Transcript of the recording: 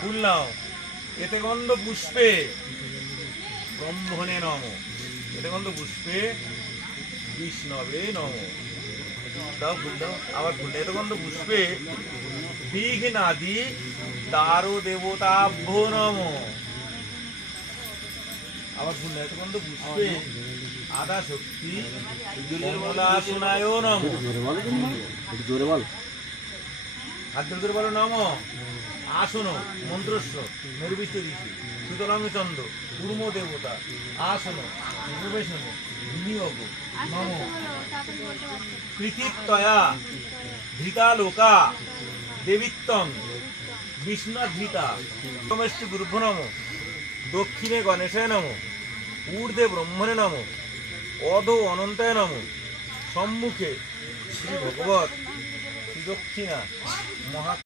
ফুল নাও। এতে গন্ধ পুষ্পে ব্রহ্মণে নম। এতে গন্ধ পুষ্পে বিষ্ণবে নম। দাও ফুল দাও, আবার ফুল। এতে গন্ধ পুষ্পে বিঘ্নাদি দারো দেবতাভ্য নম। আবার ফুল। এতে গন্ধ পুষ্পে আদা শক্তি কমলাসনায় নম। জোরে বল। হাত জোরে বলো নম। আসন মন্ত্রস্ব নির্বিষ্ট ঋষি সুতরাং চন্দ্র কুর্ম দেবতা আসন উপবেশন বিনিয়োগ নম। কৃতিত্বয়া ধৃতা লোকা দেবিত্বং বিষ্ণুধৃতা সমষ্টি গুরুভ্য নম। দক্ষিণে গণেশায় নম। ঊর্ধ্বে ব্রহ্মণে নম। অধো অনন্তায় নম। সম্মুখে শ্রী ভগবৎ শ্রী দক্ষিণা মহা